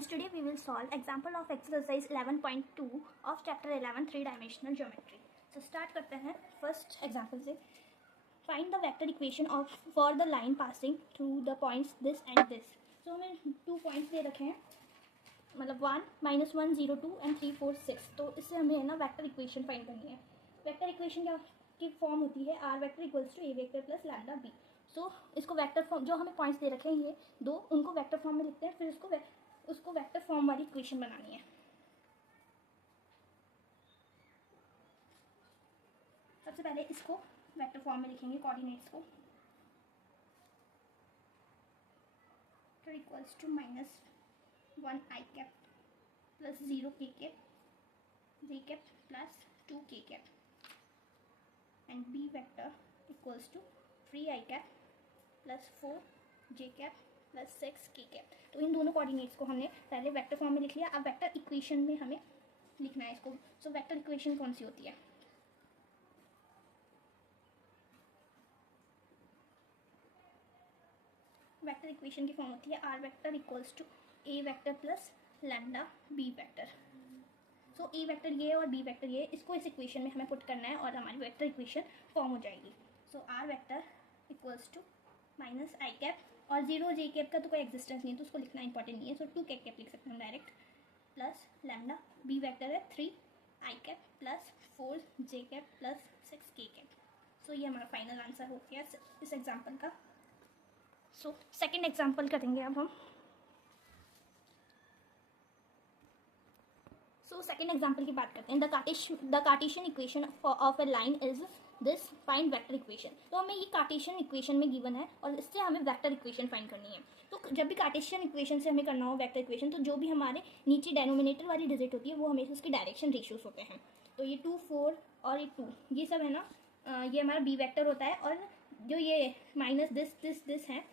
students, today we will solve example of exercise 11.2 of chapter 11 3 dimensional geometry. So start करते हैं first example से. Find the vector equation of for the line passing through the points this and this. So हमें 2 points दे रखे हैं, मतलब 1, -1, 0, 2 and 3, 4, 6. तो इससे हमें ना वेक्टर इक्वेशन फाइंड करनी है. वेक्टर इक्वेशन क्या की फॉर्म होती है, are vector equals to A vector plus lambda b. So इसको वेक्टर फॉर्म, जो हमें पॉइंट्स दे रखे हैं ये दो, उनको वेक्टर फॉर्म में लिखते हैं, फिर उसको वेक्टर फॉर्म वाली इक्वेशन बनानी है. सबसे पहले इसको वेक्टर फॉर्म में लिखेंगे, कोऑर्डिनेट्स को. Vector equals to -1 i cap plus 0 k cap j cap plus 2 k cap and b vector equals to 3 i cap plus 4 j cap plus 6 k cap. तो इन दोनों कोऑर्डिनेट्स को हमने पहले वेक्टर फॉर्म में लिख लिया. अब वेक्टर इक्वेशन में हमें लिखना है इसको. सो वेक्टर इक्वेशन कौन सी होती है? वेक्टर इक्वेशन की फॉर्म होती है are vector equals to A vector plus lambda B vector. So A vector ये और बी वेक्टर ये, इसको इस इक्वेशन में हमें पुट करना है और हमारी वेक्टर इक्वेशन फॉर्म हो जाएगी. So r vector equals to -i cap और 0 j कैप का तो कोई एग्जिस्टेंस नहीं है तो उसको लिखना इंपॉर्टेंट नहीं है. सो 2 k कैप लिख सकते हैं हम direct, plus lambda B vector है 3 i cap plus 4 j cap plus 6 k cap. So ये हमारा फाइनल आंसर हो गया इस एग्जाम्पल का. सो सेकेंड एग्जाम्पल करेंगे अब हम. सो सेकेंड एग्जाम्पल की बात करते हैं. The Cartesian equation of A line is this, find vector equation. तो हमें ये कार्टेशियन इक्वेशन में गिवन है और इससे हमें वेक्टर इक्वेशन फाइंड करनी है. तो जब भी कार्टेशियन इक्वेशन से हमें करना हो वेक्टर इक्वेशन, तो जो भी हमारे नीचे डेनोमिनेटर वाली डिजिट होती है वो हमेशा उसके डायरेक्शन रेशियोज होते हैं. तो ये 2, 4 और ये 2, ये सब है ना, ये हमारा बी वेक्टर होता है. और जो ये माइनस दिस है,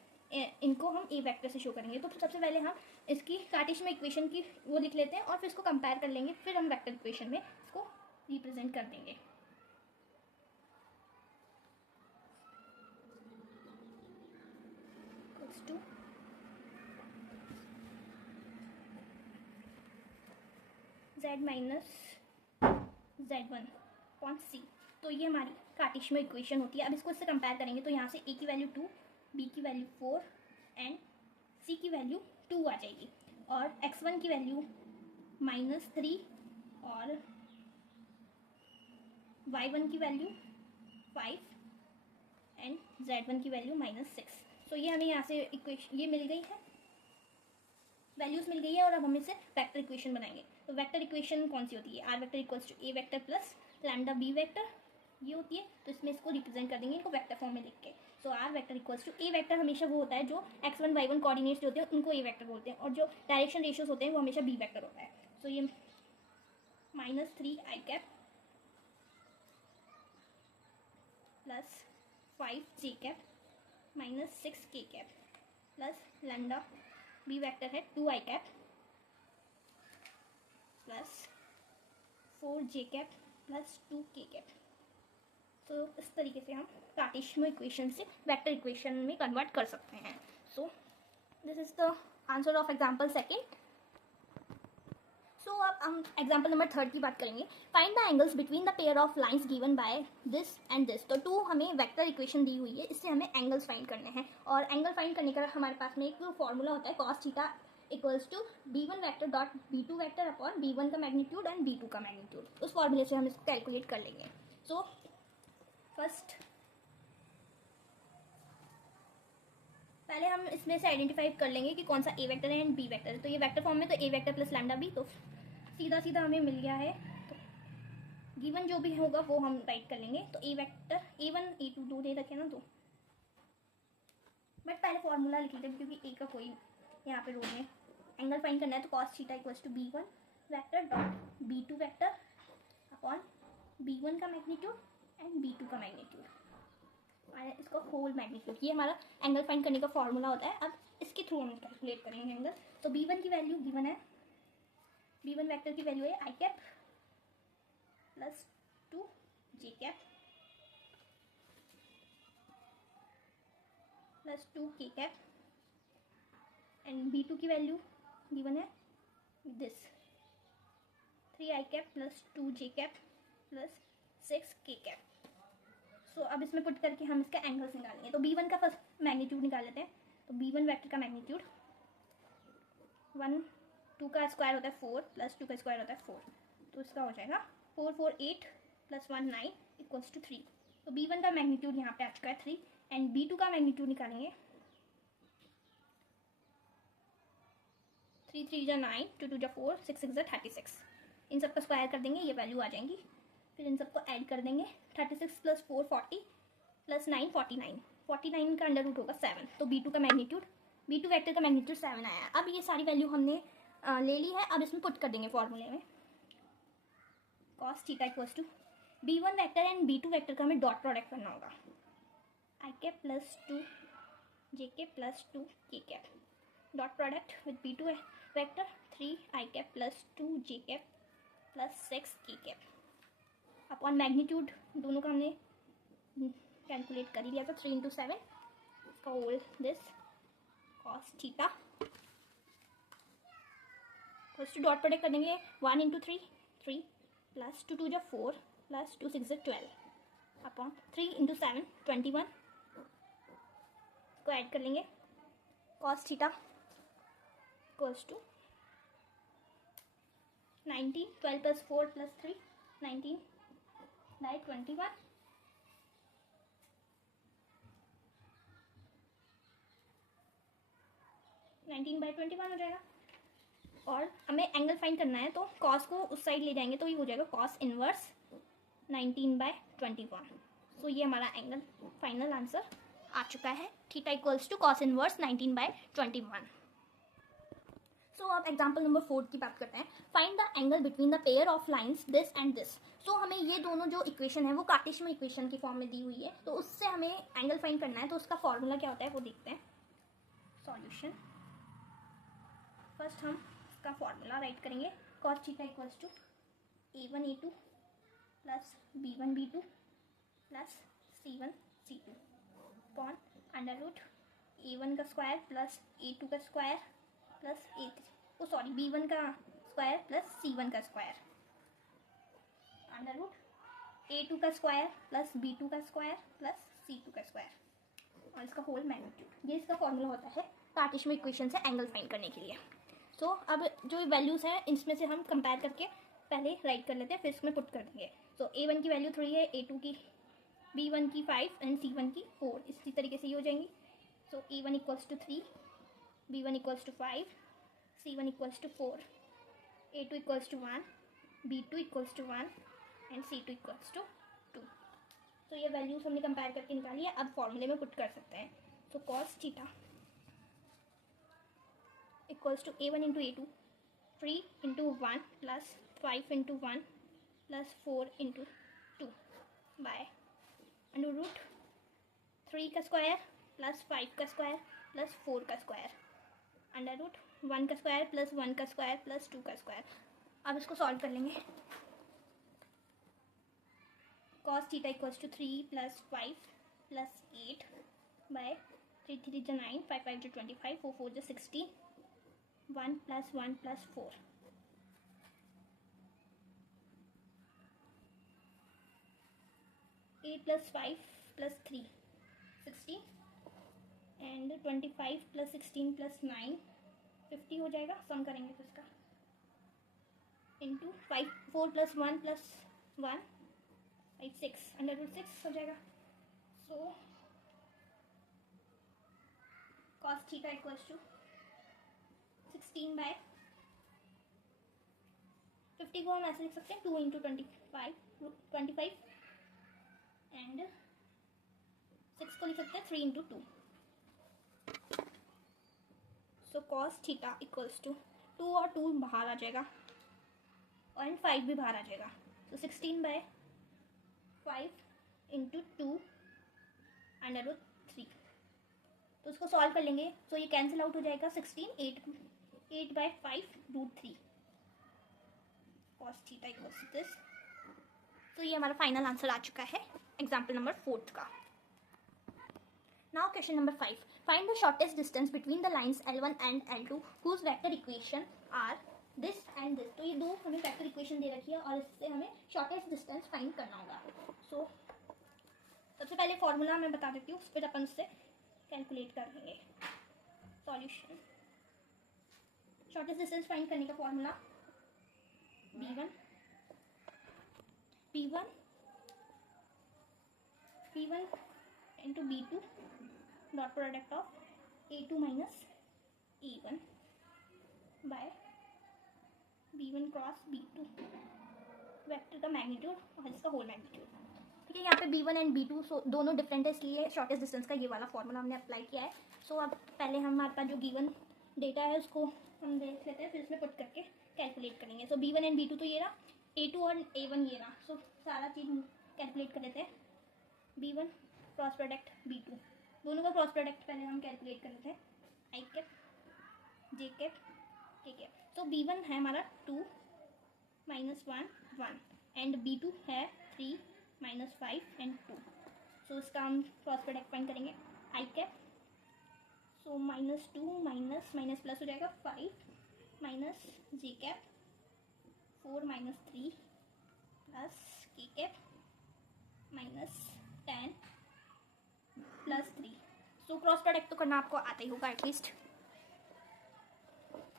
इनको हम ए वेक्टर से शो करेंगे. तो सबसे पहले हम इसकी कार्टेशियन इक्वेशन की वो लिख लेते हैं और फिर इसको कंपेयर कर लेंगे, फिर हम वेक्टर इक्वेशन में इसको रिप्रेजेंट कर देंगे. To z minus z1 upon c. तो ये हमारी कार्टेशियन इक्वेशन होती है. अब इसको इससे कंपेयर करेंगे तो यहाँ से a की वैल्यू 2, b की वैल्यू 4 एंड c की वैल्यू 2 आ जाएगी. और x1 की वैल्यू -3 और y1 की वैल्यू 5 एंड z1 की वैल्यू -6. तो ये हमें यहाँ से इक्वेशन ये मिल गई है, वैल्यूज मिल गई है. और अब हम इससे वेक्टर इक्वेशन बनाएंगे. तो वेक्टर इक्वेशन कौन सी होती है? Are vector equals to A vector plus lambda B vector, ये होती है. तो इसमें इसको रिप्रेजेंट कर देंगे इनको वेक्टर फॉर्म में लिख के. So r vector equals to A vector हमेशा वो होता है जो x1 y1 कोऑर्डिनेट्स जो होते हैं उनको ए वेक्टर बोलते हैं, और जो डायरेक्शन रेशियोज होते हैं वो हमेशा बी वेक्टर होता है. सो ये -3 i cap plus 5 j cap -6 k cap plus lambda B vector है 2 i cap plus 4 j cap plus 2 k cap. तो इस तरीके से हम कार्टेशियन इक्वेशन से वेक्टर इक्वेशन में कन्वर्ट कर सकते हैं. So this is the answer of example second. So अब हम एग्जाम्पल नंबर 3 की बात करेंगे. Find the angles between the pair of lines given by this and this. तो 2 हमें वेक्टर इक्वेशन दी हुई है, इससे हमें एंगल्स फाइंड करने हैं. और एंगल फाइंड करने का हमारे पास में एक फॉर्मूला होता है, cos theta equals to b1 vector dot b2 vector upon b1 का मैग्नीट्यूड एंड b2 का मैग्नीट्यूड. उस फॉर्मूले से हम इसको कैलकुलेट कर लेंगे. सो फर्स्ट पहले हम इसमें से आइडेंटिफाई कर लेंगे कि कौन सा ए वेक्टर है एंड बी वेक्टर है. तो ये वेक्टर फॉर्म में तो ए वेक्टर प्लस लैम्डा बी, तो सीधा सीधा हमें मिल गया है. तो गिवन जो भी होगा वो हम राइट कर लेंगे. तो ए वेक्टर a1 a2 दो दे रखे ना, तो बट पहले फॉर्मूला लिख लेते हैं क्योंकि ए का कोई यहाँ पे रोल है. एंगल फाइंड करना है तो cos theta equals to b1 vector dot b2 vector upon b1 का मैग्नीट्यूड एंड b2 का मैग्नीट्यूड, इसका होल मैग्नीट्यूड. ये हमारा एंगल फाइंड करने का फॉर्मूला होता है. अब इसके थ्रू हम कैलकुलेट करेंगे एंगल. तो b1 की वैल्यू गिवन है, b1 वेक्टर की वैल्यू है i cap plus 2 j cap plus 2 k cap and b2 की वैल्यू गिवन है this 3 i cap plus 2 j cap plus 6 k cap. So अब इसमें पुट करके हम इसका एंगल्स निकालेंगे। तो b1 का फर्स्ट मैग्नीट्यूड निकाल लेते हैं। तो b1 वेक्टर का मैग्नीट्यूड 1 2 का स्क्वायर होता है 4 प्लस 2 का स्क्वायर होता है 4, तो इसका हो जाएगा 4 4 8 प्लस 1 9 इक्वल्स टू 3। तो b1 का मैग्नीट्यूड यहाँ पे आ चुका है 3 एंड b2 का मैग्नीट्यूड निकालेंगे 3 3 जा 9 2 2 जा 4 6 6 जा 36। इन सब का स्क्वायर कर देंगे, ये वैल्यू आ जाएंगी। फिर इन सबको ऐड कर देंगे 36 प्लस 4 40 प्लस 9 49 49 का अंडर रूट होगा 7। तो b2 का मैग्नीट्यूड b2 वेक्टर का मैग्नीट्यूड 7 आया। अब ये सारी वैल्यू हमने ले ली है। अब इसमें पुट कर देंगे फॉर्मूले में। cos theta equals to b1 vector and b2 vector का हमें डॉट प्रोडक्ट करना होगा। i cap plus 2 j cap plus 2 k cap dot product with b2 vector 3 i cap plus 2 j cap plus 6 k cap upon magnitude दोनों का हमने calculate कर ही लिया था 3 इंटू 7 इसका whole this cos theta first dot product कर देंगे 1 into 3 3 plus 2 2 जा 4 प्लस 2 6 जा 12 अपॉन 3 इंटू 7 21 को ऐड कर लेंगे cos theta equals to 19 12 plus 4 plus 3 19 by 21 19 by 21 हो जाएगा। और हमें एंगल फाइंड करना है, तो कॉस को उस साइड ले जाएंगे तो ये हो जाएगा कॉस इनवर्स 19 बाय 21। सो ये हमारा एंगल फाइनल आंसर आ चुका है, theta equals to cos inverse 19 by 21। So अब एग्जाम्पल नंबर 4 की बात करते हैं। Find the angle between the pair of lines this and this. So हमें ये दोनों जो इक्वेशन है वो कार्टेशियन इक्वेशन की फॉर्म में दी हुई है, तो उससे हमें एंगल फाइंड करना है। तो उसका फॉर्मूला क्या होता है वो देखते हैं। सॉल्यूशन फर्स्ट हम इसका फॉर्मूला राइट करेंगे। cos theta equals to a1 a2 plus b1 b2 plus c1 c2 upon under root a1 का स्क्वायर प्लस a2 का स्क्वायर प्लस b1 का स्क्वायर प्लस c1 का स्क्वायर अंडर रूट a2 का square plus b2 का square plus c2 का square और इसका whole magnitude. ये इसका फॉर्मूला होता है कार्टेशियन इक्वेशन से एंगल फाइंड करने के लिए। सो अब जो वैल्यूज़ हैं इसमें से हम कंपेयर करके पहले राइट कर लेते हैं, फिर इसमें पुट कर देंगे। सो a1 की वैल्यू 3 है, a2 की, b1 की 5 एंड c1 की 4, इसी तरीके से ये हो जाएंगी। So a1 equals to 3, b1 equals to 5, c1 equals to 4, a2 equals to 1, b2 equals to 1 and c2 equals to 2। तो ये वैल्यूज़ हमने कंपेयर करके निकाली है, अब फॉर्मूले में पुट कर सकते हैं। सो cos theta equals to a1 into a2 3 into 1 plus 5 into 1 plus 4 into 2 by under root 3 का स्क्वायर प्लस 5 का स्क्वायर प्लस 4 का स्क्वायर अंडर रूट 1 का स्क्वायर प्लस 1 का स्क्वायर प्लस 2 का स्क्वायर। अब इसको सॉल्व कर लेंगे। cos theta equals to 3 plus 5 plus 8 by 3 3 जा 9 5 5 जा 25 4 4 जा 16 1 plus 1 plus 4 8 plus 5 plus 3 60 and 25 plus 16 plus 9 50 हो जाएगा। सम करेंगे तो इसका into 5 4 plus 1 plus 1 5 6 under root 6 हो जाएगा। So cos theta equals to 16 by 50 को हम ऐसे लिख सकते हैं 2 इंटू 25 एंड 6 को लिख सकते हैं 3 into 2। So cos theta equals to 2 और 2 बाहर आ जाएगा और 5 भी बाहर आ जाएगा। तो 16 बाय 5 इंटू 2 अंडर रूट 3। तो उसको सॉल्व कर लेंगे। तो ये कैंसिल आउट हो जाएगा 16 8 by 5 root 3 cos theta equals to this. तो ये हमारा फाइनल आंसर आ चुका है एग्जाम्पल नंबर 4 का। Now question number 5, find the shortest distance between the lines L1 and L2 whose vector equation are this and this, तो ये दो हमें वेक्टर इक्वेशन दे रखी है और इससे हमें शॉर्टेस्ट डिस्टेंस फाइंड करना होगा। सो सबसे पहले फॉर्मूला मैं बता देती हूँ, फिर अपन उससे कैलकुलेट कर लेंगे सॉल्यूशन। शॉर्टेस्ट डिस्टेंस फाइंड करने का formula b1 into b2 dot product of a2 minus a1 by b1 cross b2 vector का मैग्नीट्यूड और इसका होल मैग्नीट्यूड। ठीक है, यहाँ पे b1 एंड b2 दोनों डिफरेंट है, इसलिए शॉर्टेस्ट डिस्टेंस का ये वाला फॉर्मूला हमने अप्लाई किया है। सो अब पहले हमारे पास जो गिवन डेटा है उसको हम देख लेते हैं, फिर इसमें पुट करके कैलकुलेट करेंगे। सो b1 एंड b2 तो ये रहा, a2 और a1 ये रहा। सो सारा चीज़ कैलकुलेट कर लेते हैं। b1 क्रॉस प्रोडक्ट b2, दोनों का क्रॉस प्रोडक्ट पहले हम कैलकुलेट कर लेते हैं। आई कैप जे कैप के कैप। सो b1 है हमारा 2 माइनस 1 1 एंड b2 है 3 माइनस 5 एंड 2। सो इसका हम क्रॉस प्रोडक्ट फाइंड करेंगे। I cap, so minus 2 minus minus plus हो जाएगा 5 माइनस जे cap 4 minus 3 plus k cap minus 10 plus 3। So cross product तो करना आपको आता ही होगा एटलीस्ट।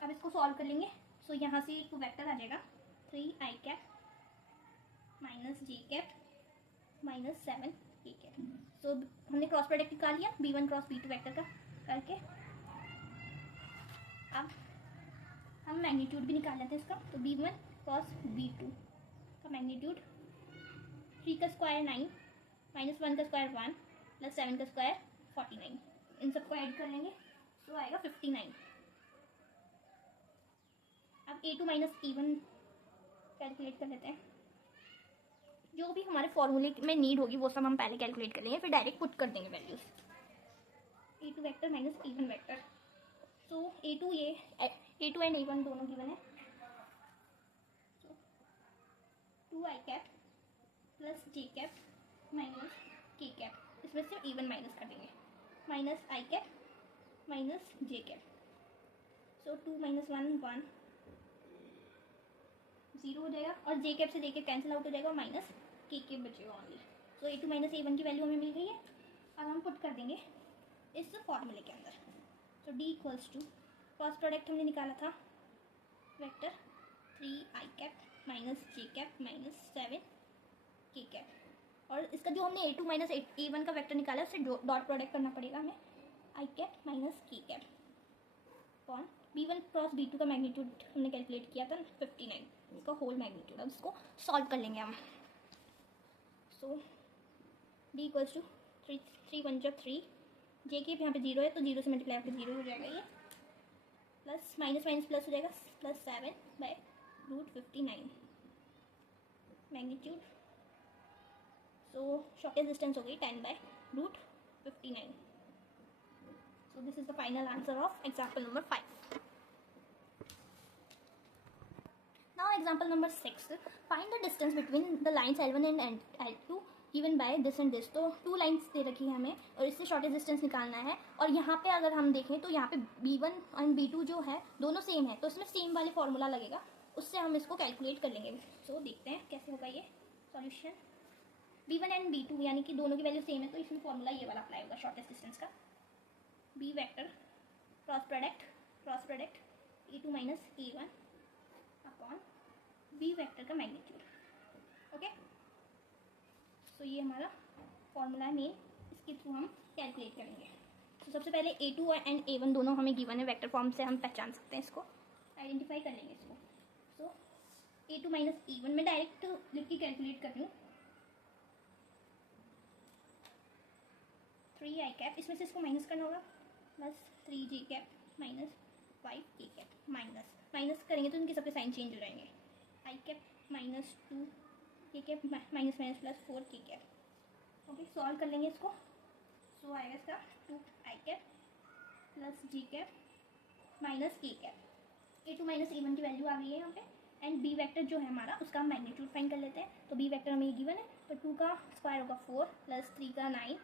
अब इसको सॉल्व कर लेंगे। सो यहाँ से एक वेक्टर आ जाएगा 3 I cap minus J cap minus 7 K cap. सो हमने क्रॉस प्रोडक्ट निकाल लिया b1 क्रॉस b2 वेक्टर का करके। अब हम मैग्नीट्यूड भी निकाल लेते हैं इसका। तो b1 क्रॉस b2 का मैग्नीट्यूड 3 का स्क्वायर 9 माइनस 1 का स्क्वायर 1 प्लस 7 का स्क्वायर 49। इन सबको ऐड कर लेंगे तो आएगा 59। अब a2 माइनस e1 कैलकुलेट कर लेते हैं। जो भी हमारे फॉर्मूले में नीड होगी वो सब हम पहले कैलकुलेट कर लेंगे, फिर डायरेक्ट पुट कर देंगे values. a2 vector minus e1 vector. So a2 and a1 दोनों गिवन है। सो 2 i cap plus j cap minus k cap, इसमें से e1 माइनस कर देंगे, माइनस आई कैप माइनस जे कैप। सो 2 माइनस 1 1 0 हो जाएगा और जे कैप से जे कैप कैंसिल आउट हो जाएगा, माइनस के बचेगा ओनली। सो a2 माइनस a1 की वैल्यू हमें मिल गई है। अब हम पुट कर देंगे इस फॉर्मूले के अंदर। So d equals to cross product हमने निकाला था vector 3 I cap minus J cap minus 7 K cap, और इसका जो हमने a2 माइनस a1 का वेक्टर निकाला है उससे डॉट प्रोडक्ट करना पड़ेगा हमें। आई कैप माइनस के कैप कौन b1 क्रॉस b2 का मैग्नीट्यूड हमने कैलकुलेट किया था 59, इसका होल मैग्नीट्यूड। अब इसको सॉल्व कर लेंगे हम। सो d इक्वल्स टू 3 1 जब 3, जे के यहाँ पे 0 है तो 0 से मल्टीप्लाई होकर 0 हो जाएगा ये, प्लस माइनस माइनस प्लस हो जाएगा plus 7 by root 59 magnitude. So shortest distance हो गई 10 by root 59। So this is the final answer of example number 5। Now example number 6, find the distance between the lines L1 and L2 given by this and this। तो 2 lines they रखी है हमें और इससे shortest distance निकालना है। और यहाँ पे अगर हम देखें तो यहाँ पे b1 एंड b2 जो है दोनों सेम है, तो इसमें सेम वाले फॉर्मूला लगेगा, उससे हम इसको कैलकुलेट कर लेंगे। सो देखते हैं कैसे होगा ये सॉल्यूशन। b1 एंड b2 यानी कि दोनों की वैल्यू सेम है, तो इसमें फॉर्मूला ये वाला अप्लाई होगा शॉर्टेस्ट डिस्टेंस का। b vector cross product a2 minus a1 upon b vector का मैग्नीट्यूड। ओके, सो ये हमारा फॉर्मूला है मेन, इसके थ्रू हम कैलकुलेट करेंगे। तो सबसे पहले a2 एंड a1 दोनों हमें गिवन है, वेक्टर फॉर्म से हम पहचान सकते हैं, इसको आइडेंटिफाई कर लेंगे इसको। सो a2 माइनस a1 में डायरेक्ट लिख के कैलकुलेट कर लूँ। 3 आई कैप, इसमें से इसको माइनस करना होगा, प्लस 3 जे कैप माइनस 5 के कैप। माइनस करेंगे तो इनके सबके साइन चेंज हो जाएंगे। आई कैप माइनस 2 के कैप माइनस माइनस प्लस 4 के कैप। ओके, सॉल्व कर लेंगे इसको। सो आएगा इसका 2 i cap plus ji cap minus k cap. a2 minus a1 की वैल्यू आ गई है यहाँ पे, एंड b वेक्टर जो है हमारा उसका मैग्नीट्यूड फाइंड कर लेते हैं। तो b वेक्टर हमें ये गिवन है, तो 2 का स्क्वायर होगा 4 प्लस 3 का 9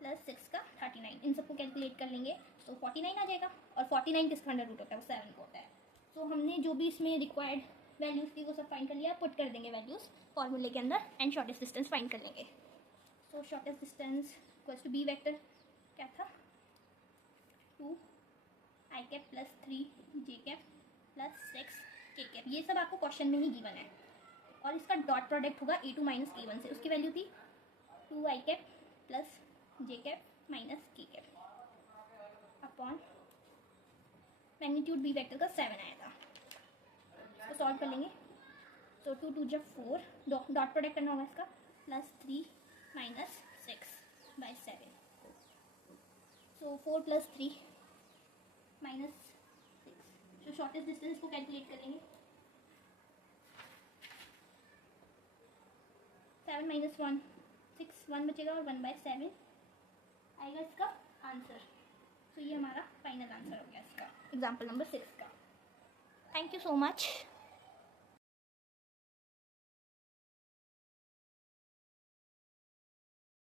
प्लस 6 का 39। इन सबको कैलकुलेट कर लेंगे तो 49 आ जाएगा। और 49 किसका अंडर रूट होता है, वो 7 को होता है। सो हमने जो भी इसमें रिक्वायर्ड वैल्यूज़ थी वो सब फाइंड कर लिया, पुट कर देंगे वैल्यूज़ फॉर्मूले के अंदर एंड शॉर्टेस्ट डिस्टेंस फाइंड कर लेंगे. So shortest distance equals to b vector क्या था 2 i cap plus 3 j cap plus 6 k cap. ये सब आपको क्वेश्चन में ही गिवन है और इसका डॉट प्रोडक्ट होगा A2 माइनस A1 से. उसकी वैल्यू थी 2 i cap plus j cap minus k cap upon magnitude b vector का 7 आया था. इसको सॉल्व कर लेंगे. सो 2 2 जब 4 डॉट प्रोडक्ट करना होगा इसका plus 3 minus 6 by 7. So 4 plus 3 minus 6. तो शॉर्टेस्ट डिस्टेंस को कैलकुलेट करेंगे. 7 माइनस 1 6 1 बचेगा और 1 बाई 7 आएगा इसका आंसर. तो ये हमारा फाइनल आंसर हो गया इसका एग्जाम्पल नंबर 6 का. Thank you so much.